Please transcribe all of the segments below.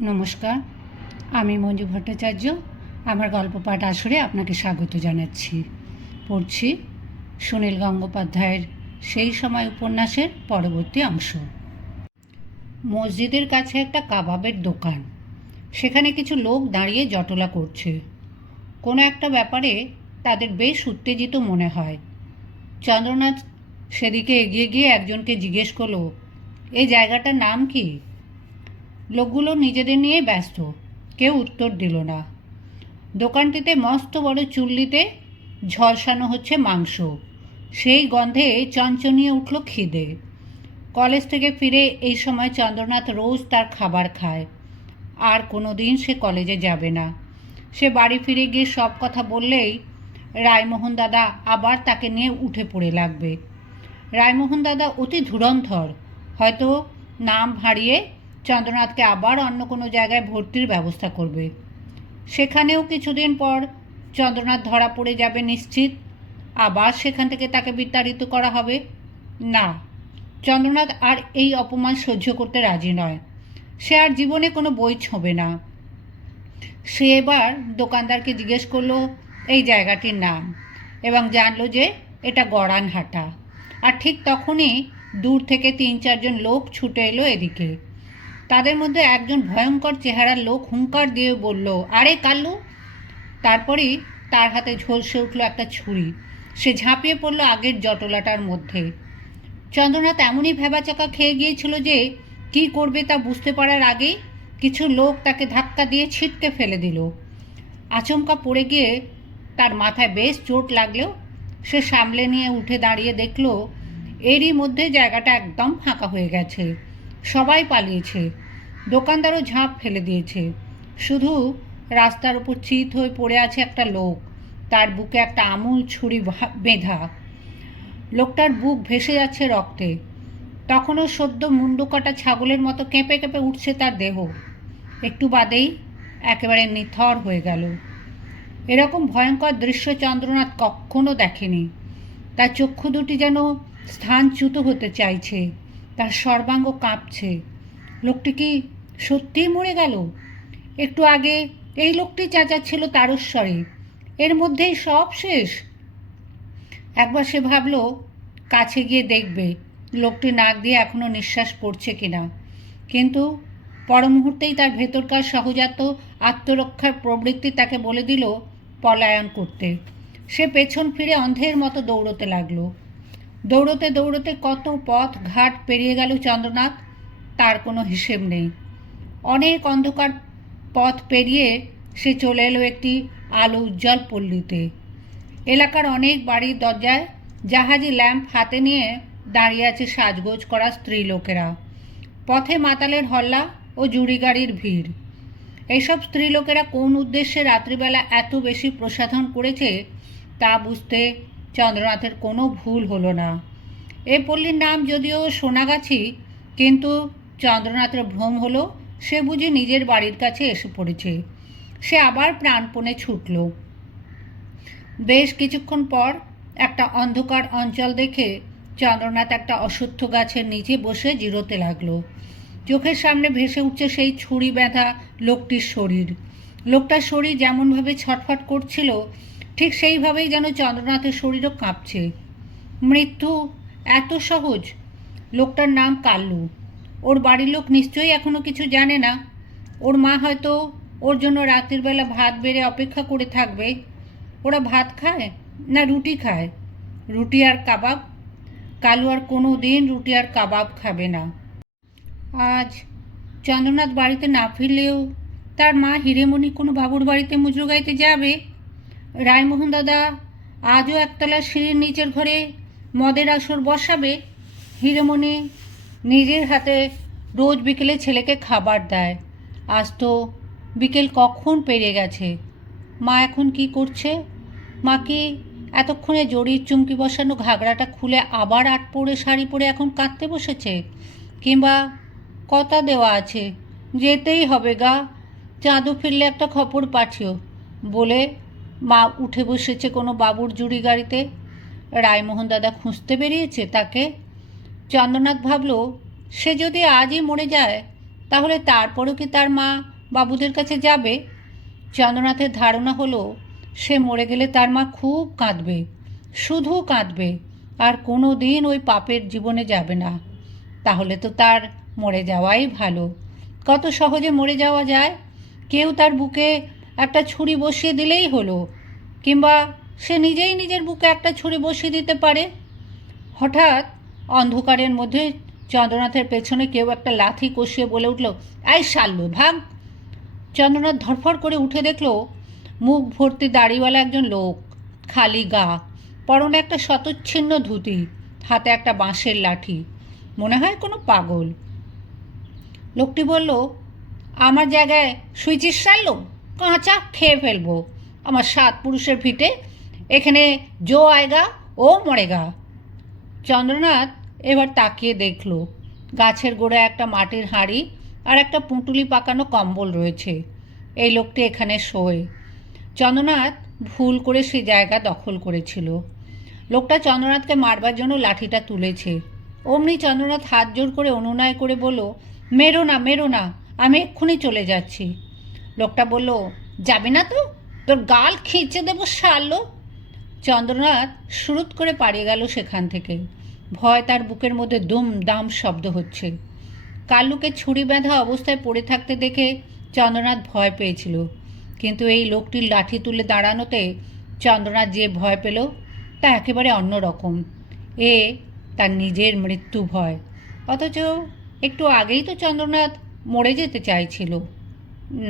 নমস্কার, আমি মঞ্জু ভট্টাচার্য। আমার গল্প পাঠ আসরে আপনাকে স্বাগত জানাচ্ছি। পড়ছি সুনীল গঙ্গোপাধ্যায়ের সেই সময় উপন্যাসের পরবর্তী অংশ। মসজিদের কাছে একটা কাবাবের দোকান। সেখানে কিছু লোক দাঁড়িয়ে জটলা করছে। কোনো একটা ব্যাপারে তাদের বেশ উত্তেজিত মনে হয়। চন্দ্রনাথ সেদিকে এগিয়ে গিয়ে একজনকে জিজ্ঞেস করল এই জায়গাটার নাম কি? লোকগুলো নিজেদের নিয়ে ব্যস্ত। কেউ উত্তর দিল না। দোকানটিতে মস্ত বড় চুল্লিতে ঝলসানো হচ্ছে মাংস। সেই গন্ধে চঞ্চনিয়ে উঠল খিদে। কলেজ থেকে ফিরে এই সময় চন্দ্রনাথ রোজ তার খাবার খায়। আর কোনো দিন সে কলেজে যাবে না। সে বাড়ি ফিরে গিয়ে সব কথা বললেই রায়মোহন দাদা আবার তাকে নিয়ে উঠে পড়ে লাগবে। রায়মোহন দাদা অতি ধুরন্ধর। হয়তো নাম হারিয়ে চন্দ্রনাথকে আবার অন্য কোনো জায়গায় ভর্তির ব্যবস্থা করবে। সেখানেও কিছুদিন পর চন্দ্রনাথ ধরা পড়ে যাবে নিশ্চিত। আবার সেখান থেকে তাকে বিতাড়িত করা হবে। না, চন্দ্রনাথ আর এই অপমান সহ্য করতে রাজি নয়। সে আর জীবনে কোনো বই ছোঁবে না। সে এবার দোকানদারকে জিজ্ঞেস করল, এই জায়গাটির নাম? এবং জানলো যে এটা গড়ানহাটা। আর ঠিক তখনই দূর থেকে তিন চারজন লোক ছুটে এলো এদিকে। তাদের মধ্যে একজন ভয়ঙ্কর চেহারার লোক হুঙ্কার দিয়ে বলল, আরে কাল্লু! তারপরেই তার হাতে ঝলসে উঠল একটা ছুরি। সে ঝাঁপিয়ে পড়ল আগের জটলাটার মধ্যে। চন্দ্রনাথ এমনই ভেবাচাকা খেয়ে গিয়েছিল যে, কি করবে তা বুঝতে পারার আগেই কিছু লোক তাকে ধাক্কা দিয়ে ছিটকে ফেলে দিল। আচমকা পড়ে গিয়ে তার মাথায় বেশ চোট লাগলেও সে সামলে নিয়ে উঠে দাঁড়িয়ে দেখল, এরই মধ্যে জায়গাটা একদম ফাঁকা হয়ে গেছে। সবাই পালিয়েছে। দোকানদারও ঝাঁপ ফেলে দিয়েছে। শুধু রাস্তার উপর চিত হয়ে পড়ে আছে একটা লোক। তার বুকে একটা আমূল ছুরি বেঁধা। লোকটার বুক ভেসে যাচ্ছে রক্তে। তখনও সদ্য মুন্ডু কাটা ছাগলের মতো কেঁপে কেঁপে উঠছে তার দেহ। একটু বাদেই একেবারে নিথর হয়ে গেল। এরকম ভয়ঙ্কর দৃশ্য চন্দ্রনাথ কখনো দেখেনি। তার চক্ষু দুটি যেন স্থানচ্যুত হতে চাইছে। তার সর্বাঙ্গ কাঁপছে। লোকটি কি সত্যিই মরে গেল? একটু আগে এই লোকটি চেঁচাচ্ছিল তারস্বরে। এর মধ্যেই সব শেষ। একবার সে ভাবলো, কাছে গিয়ে দেখবে, লোকটি নাক দিয়ে এখনও নিঃশ্বাস পড়ছে কিনা। কিন্তু পর মুহূর্তেই তার ভেতরকার সহজাত আত্মরক্ষার প্রবৃত্তি তাকে বলে দিল, পলায়ন করতে। সে পেছন ফিরে অন্ধের মতো দৌড়তে লাগল। দৌড়তে দৌড়তে কত পথ ঘাট পেরিয়ে গেল চন্দ্রনাথ, তার কোনো হিসেব নেই। অনেক অন্ধকার পথ পেরিয়ে সে চলে এলো একটি আলো উজ্জ্বল পল্লীতে। এলাকার অনেক বাড়ির দরজায় জাহাজি ল্যাম্প হাতে নিয়ে দাঁড়িয়ে আছে সাজগোজ করা স্ত্রী লোকেরা। পথে মাতালের হল্লা ও জুড়ি গাড়ির ভিড়। এইসব স্ত্রীলোকেরা কোন উদ্দেশ্যে রাত্রিবেলা এত বেশি প্রসাধন করেছে তা বুঝতে চন্দ্রনাথের কোনো ভুল হলো না। এ পল্লীর নাম যদিও সোনাগাছি, কিন্তু চন্দ্রনাথের ভ্রম হলো, সে বুঝি নিজের বাড়ির কাছে এসে পড়েছে। সে আবার প্রাণপণে ছুটল। বেশ কিছুক্ষণ পর একটা অন্ধকার অঞ্চল দেখে চন্দ্রনাথ একটা অশ্বত্থ গাছের নিচে বসে জিরোতে লাগল। চোখের সামনে ভেসে উঠছে সেই ছুরি ব্যথা লোকটির শরীর। লোকটার শরীর যেমনভাবে ছটফট করছিল ঠিক সেইভাবেই যেন চন্দ্রনাথের শরীরও কাঁপছে। মৃত্যু এত সহজ। লোকটার নাম কাল্লু। ওর বাড়ির লোক নিশ্চয়ই এখনও কিছু জানে না। ওর মা হয়তো ওর জন্য রাতের বেলা ভাত বেড়ে অপেক্ষা করে থাকবে। ওরা ভাত খায় না রুটি খায়? রুটি আর কাবাব? কালু আর কোনো দিন রুটি আর কাবাব খাবে না। আজ চন্দ্রনাথ বাড়িতে না ফিরলেও তার মা হিরেমণি কোনো বাবুর বাড়িতে মুজরো গাইতে যাবে? রায়মোহন দাদা আজও একতলা সিঁড়ির নিচের ঘরে মদের আসর বসাবে। হিরেমণি নিজের হাতে রোজ বিকেলে ছেলেকে খাবার দেয়। আজ তো বিকেল কখন পেরে গেছে? মা এখন কি করছে? মা কি এতক্ষণে জড়ির চুমকি বসানো ঘাগড়াটা খুলে আবার আট পরে শাড়ি পরে এখন কাঁদতে বসেছে? কিংবা কথা দেওয়া আছে, যেতেই হবে গা চাঁদু ফিরলে একটা খবর পাঠিও। বলে মা উঠে বসেছে কোনো বাবুর জুড়ি গাড়িতে। রায়মোহন দাদা খুঁজতে বেরিয়েছে তাকে। চন্দ্রনাথ ভাবল, সে যদি আজই মরে যায়, তাহলে তারপরও কি তার মা বাবুদের কাছে যাবে? চন্দ্রনাথের ধারণা হলো, সে মরে গেলে তার মা খুব কাঁদবে, শুধু কাঁদবে, আর কোনো দিন ওই পাপের জীবনে যাবে না। তাহলে তো তার মরে যাওয়াই ভালো। কত সহজে মরে যাওয়া যায়? কেউ তার বুকে একটা ছুরি বসিয়ে দিলেই হলো। কিংবা সে নিজেই নিজের বুকে একটা ছুরি বসিয়ে দিতে পারে। হঠাৎ অন্ধকারের মধ্যে চন্দ্রনাথের পেছনে কেউ একটা লাথি কষিয়ে বলে উঠল আই শাল্লু ভাগ! চন্দ্রনাথ ধরফর করে উঠে দেখল, মুখ ভর্তি দাড়িওয়ালা একজন লোক, খালি গা, পরনে একটা শতচ্ছিন্ন ধুতি, হাতে একটা বাঁশের লাঠি, মনে হয় কোনো পাগল। লোকটি বলল, আমার জায়গায় সুইচিস সারলো কাঁচা খেয়ে ফেলব। আমার সাত পুরুষের ভিটে, এখানে জো আয়গা ও মরেগা। চন্দ্রনাথ এবার তাকিয়ে দেখল, গাছের গোড়ায় একটা মাটির হাঁড়ি আর একটা পুঁটুলি পাকানো কম্বল রয়েছে। এই লোকটি এখানে শোয়। চন্দ্রনাথ ভুল করে সেই জায়গা দখল করেছিল। লোকটা চন্দ্রনাথকে মারবার জন্য লাঠিটা তুলেছে। অমনি চন্দ্রনাথ হাত জোর করে অনুনয় করে বলল, মেরো না মেরো না, আমি এক্ষুনি চলে যাচ্ছি। লোকটা বলল, যাবে না তো? তোর গাল খিঁচে দেবো সারলো চন্দ্রনাথ সুরুত করে পালিয়ে গেল সেখান থেকে। ভয় তার বুকের মধ্যে দুম দাম শব্দ হচ্ছে। কাল্লুকে ছুরি বাঁধা অবস্থায় পড়ে থাকতে দেখে চন্দ্রনাথ ভয় পেয়েছিল। কিন্তু এই লোকটির লাঠি তুলে দাঁড়ানোতে চন্দ্রনাথ যে ভয় পেল, তা একেবারে অন্যরকম এ তার নিজের মৃত্যু ভয়। অথচ একটু আগেই তো চন্দ্রনাথ মরে যেতে চাইছিল।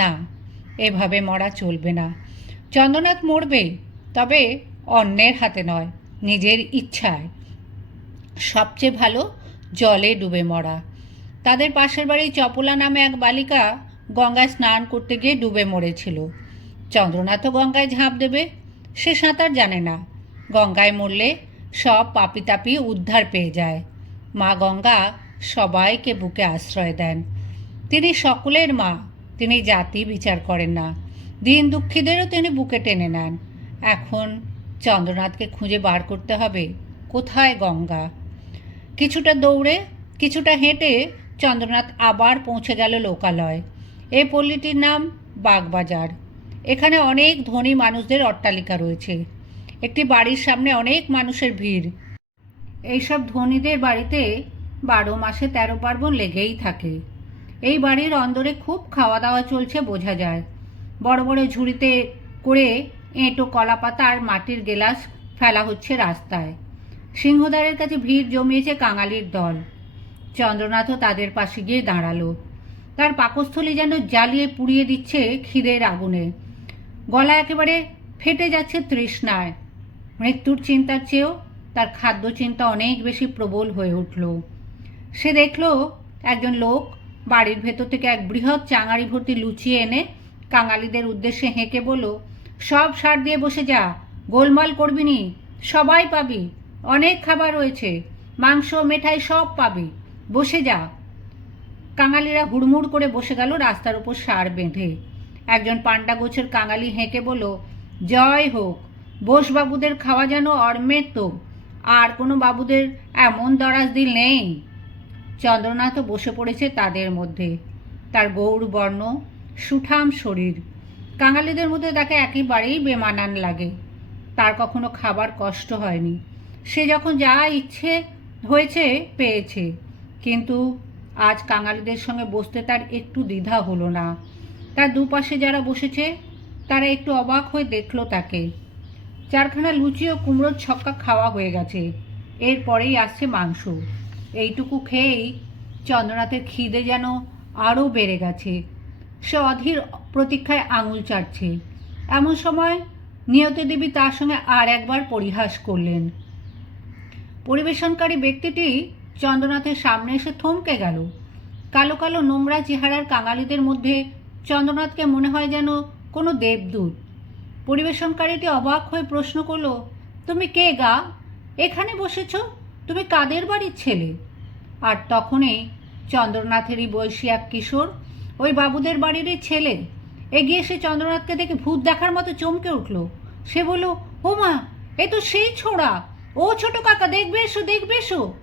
না এভাবে মরা চলবে না। চন্দ্রনাথ মরবে, তবে অন্যের হাতে নয়, নিজের ইচ্ছায়। সবচেয়ে ভালো জলে ডুবে মরা। তাদের পাশের বাড়ি চপলা নামে এক বালিকা গঙ্গায় স্নান করতে গিয়ে ডুবে মরেছিল। চন্দ্রনাথও গঙ্গায় ঝাঁপ দেবে, সে সাঁতার জানে না। গঙ্গায় মরলে সব পাপি তাপি উদ্ধার পেয়ে যায়। মা গঙ্গা সবাইকে বুকে আশ্রয় দেন। তিনি সকলের মা তিনি জাতি বিচার করেন না। দিন দুঃখীদেরও তিনি বুকে টেনে নেন। এখন চন্দ্রনাথকে খুঁজে বার করতে হবে, কোথায় গঙ্গা? কিছুটা দৌড়ে, কিছুটা হেঁটে চন্দ্রনাথ আবার পৌঁছে গেল লোকালয়। এই পল্লীটির নাম বাগবাজার। এখানে অনেক ধনী মানুষদের অট্টালিকা রয়েছে। একটি বাড়ির সামনে অনেক মানুষের ভিড়। এইসব ধনীদের বাড়িতে বারো মাসে তেরো পার্বণ লেগেই থাকে। এই বাড়ির অন্দরে খুব খাওয়া দাওয়া চলছে বোঝা যায়। বড় বড় ঝুড়িতে করে এঁটো কলা পাতা আর মাটির গেলাস ফেলা হচ্ছে রাস্তায়। সিংহদ্বারের কাছে ভিড় জমিয়েছে কাঙালির দল। চন্দ্রনাথও তাদের পাশে গিয়ে দাঁড়াল। তার পাকস্থলী যেন জ্বালিয়ে পুড়িয়ে দিচ্ছে খিদের আগুনে। গলা একেবারে ফেটে যাচ্ছে তৃষ্ণায়। মৃত্যুর চিন্তার চেয়েও তার খাদ্য চিন্তা অনেক বেশি প্রবল হয়ে উঠল। সে দেখল একজন লোক বাড়ির ভেতর থেকে এক বৃহৎ চাঙারি ভর্তি লুচিয়ে এনে কাঙালিদের উদ্দেশ্যে হেঁকে বলল, সব সার দিয়ে বসে যা, গোলমাল করবি নি, সবাই পাবি, অনেক খাবার রয়েছে, মাংস, মেঠাই সব পাবি, বসে যা। কাঙালিরা হুড়মুড় করে বসে গেল রাস্তার উপর সার বেঁধে। একজন পান্ডা গোছের কাঙালি হেঁকে বলল, জয় হোক, বোস বাবুদের খাওয়া যেন অর্মের তো আর কোনো বাবুদের এমন দরাজ দিল নেই। চন্দ্রনাথও বসে পড়েছে তাদের মধ্যে। তার গৌর বর্ণ, সুঠাম শরীর। কাঙালিদের মধ্যে তাকে একেবারেই বেমানান লাগে। তার কখনো খাবার কষ্ট হয়নি। সে যখন যা ইচ্ছে হয়েছে, পেয়েছে। কিন্তু আজ কাঙালিদের সঙ্গে বসতে তার একটু দ্বিধা হলো না। তার দুপাশে যারা বসেছে, তারা একটু অবাক হয়ে দেখল তাকে। চারখানা লুচি ও কুমড়োর ছক্কা খাওয়া হয়ে গেছে। এরপরেই আসছে মাংস। এইটুকু খেয়েই চন্দ্রনাথের খিদে যেন আরও বেড়ে গেছে। সে অধীর প্রতীক্ষায় আঙুল চাটছে। এমন সময় নিয়তি দেবী তার সঙ্গে আর একবার পরিহাস করলেন। পরিবেশনকারী ব্যক্তিটি চন্দ্রনাথের সামনে এসে থমকে গেল। কালো কালো নোংরা চেহারার কাঙালিদের মধ্যে চন্দ্রনাথকে মনে হয় যেন কোনো দেবদূত। পরিবেশনকারীটি অবাক হয়ে প্রশ্ন করল, তুমি কে গা? এখানে বসেছ? তুমি কাদের বাড়ির ছেলে? আর তখনই চন্দ্রনাথেরই বয়সী এক কিশোর ওই বাবুদের বাড়িরই ছেলে। এগিয়ে এসে চন্দ্রনাথকে দেখে ভূত দেখার মতো চমকে উঠল। সে বলল, ও মা, এ তো সেই ছোড়া। ও ছোট কাকা, দেখবে এসো দেখবে এসো।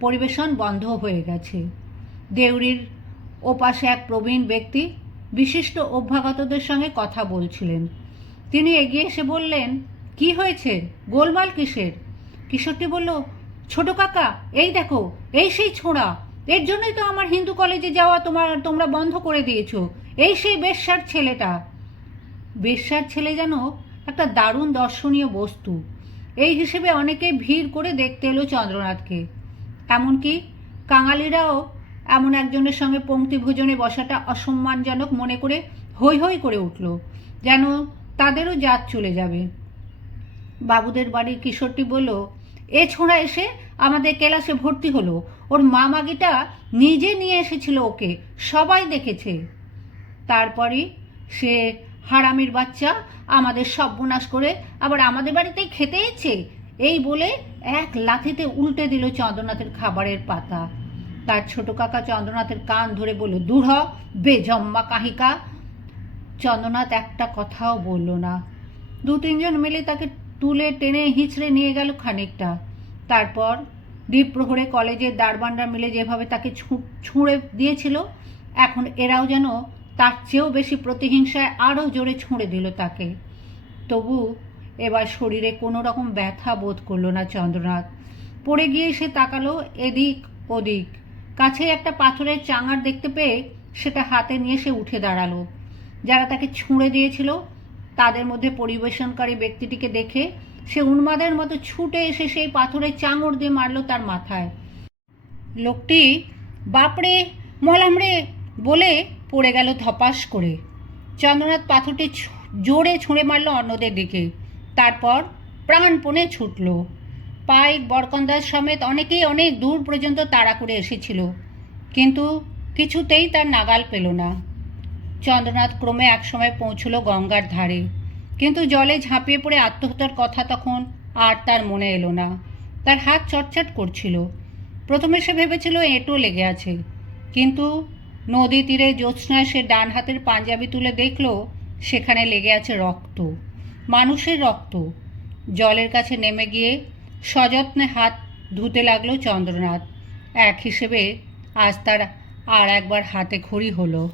পরিবেশন বন্ধ হয়ে গেছে। দেউরির ও পাশে এক প্রবীণ ব্যক্তি বিশিষ্ট অভ্যাগতদের সঙ্গে কথা বলছিলেন। তিনি এগিয়ে এসে বললেন, কি হয়েছে? গোলমাল কিসের? কিশোরটি বলল ছোট কাকা, এই দেখো, এই সেই ছোঁড়া। এর জন্যই তো আমার হিন্দু কলেজে যাওয়া তোমার, তোমরা বন্ধ করে দিয়েছ। এই সেই বেশ্যার ছেলেটা। বেশ্যার ছেলে যেন একটা দারুণ দর্শনীয় বস্তু। এই হিসেবে অনেকে ভিড় করে দেখতে এলো চন্দ্রনাথকে। এমনকি কাঙালিরাও এমন একজনের সঙ্গে পঙ্ক্তি ভোজনে বসাটা অসম্মানজনক মনে করে হৈ হৈ করে উঠল, যেন তাদেরও জাত চলে যাবে। বাবুদের বাড়ির কিশোরটি বলল এ ছোঁড়া এসে আমাদের ক্লাসে ভর্তি হলো। ওর মামাগিটা নিজে নিয়ে এসেছিল ওকে, সবাই দেখেছে। তারপরে সে হারামির বাচ্চা আমাদের সর্বনাশ করে আবার আমাদের বাড়িতেই খেতে এসেছে। এই বলে এক লাথিতে উল্টে দিল চন্দ্রনাথের খাবারের পাতা। তার ছোট কাকা চন্দ্রনাথের কান ধরে বলল, দূর বেজম্মা কাহিকা। চন্দ্রনাথ একটা কথাও বলল না। দু তিনজন মিলে তাকে তুলে টেনে হিঁচড়ে নিয়ে গেল খানিকটা। তারপর দ্বীপ প্রহরে কলেজের দারবান্ডা মিলে যেভাবে তাকে ছুঁড়ে দিয়েছিল, এখন এরাও যেন তার চেয়েও বেশি প্রতিহিংসায় আরও জোরে ছুঁড়ে দিল তাকে। তবু এবার শরীরে কোনো রকম ব্যথা বোধ করল না চন্দ্রনাথ। পড়ে গিয়ে সে তাকালো এদিক ওদিক। কাছে একটা পাথরের চাঙার দেখতে পেয়ে সেটা হাতে নিয়ে সে উঠে দাঁড়াল। যারা তাকে ছুঁড়ে দিয়েছিল তাদের মধ্যে পরিবেশনকারী ব্যক্তিটিকে দেখে সে উন্মাদের মতো ছুটে এসে সেই পাথরের চাঙড় দিয়ে মারলো তার মাথায়। লোকটি, বাপরে মলামরে বলে পড়ে গেল ধপাস করে। চন্দ্রনাথ পাথরটি জোরে ছুঁড়ে মারলো অন্যদের দিকে। তারপর প্রাণপণে ছুটল। পাইক বরকন্দাজ সমেত অনেকেই অনেক দূর পর্যন্ত তাড়া করে এসেছিল, কিন্তু কিছুতেই তার নাগাল পেল না। চন্দ্রনাথ ক্রমে একসময় পৌঁছল গঙ্গার ধারে। কিন্তু জলে ঝাঁপিয়ে পড়ে আত্মহত্যার কথা তখন আর তার মনে এলো না। তার হাত চটচট করছিল। প্রথমে সে ভেবেছিল এঁটো লেগে আছে। কিন্তু নদী তীরে জ্যোৎস্নায় সে ডান হাতের পাঞ্জাবি তুলে দেখল, সেখানে লেগে আছে রক্ত। মানুষের রক্ত। জলের কাছে নেমে গিয়ে সযত্নে হাত ধুতে লাগল চন্দ্রনাথ। এক হিসেবে আজ তার আর একবার হাতে খড়ি হলো।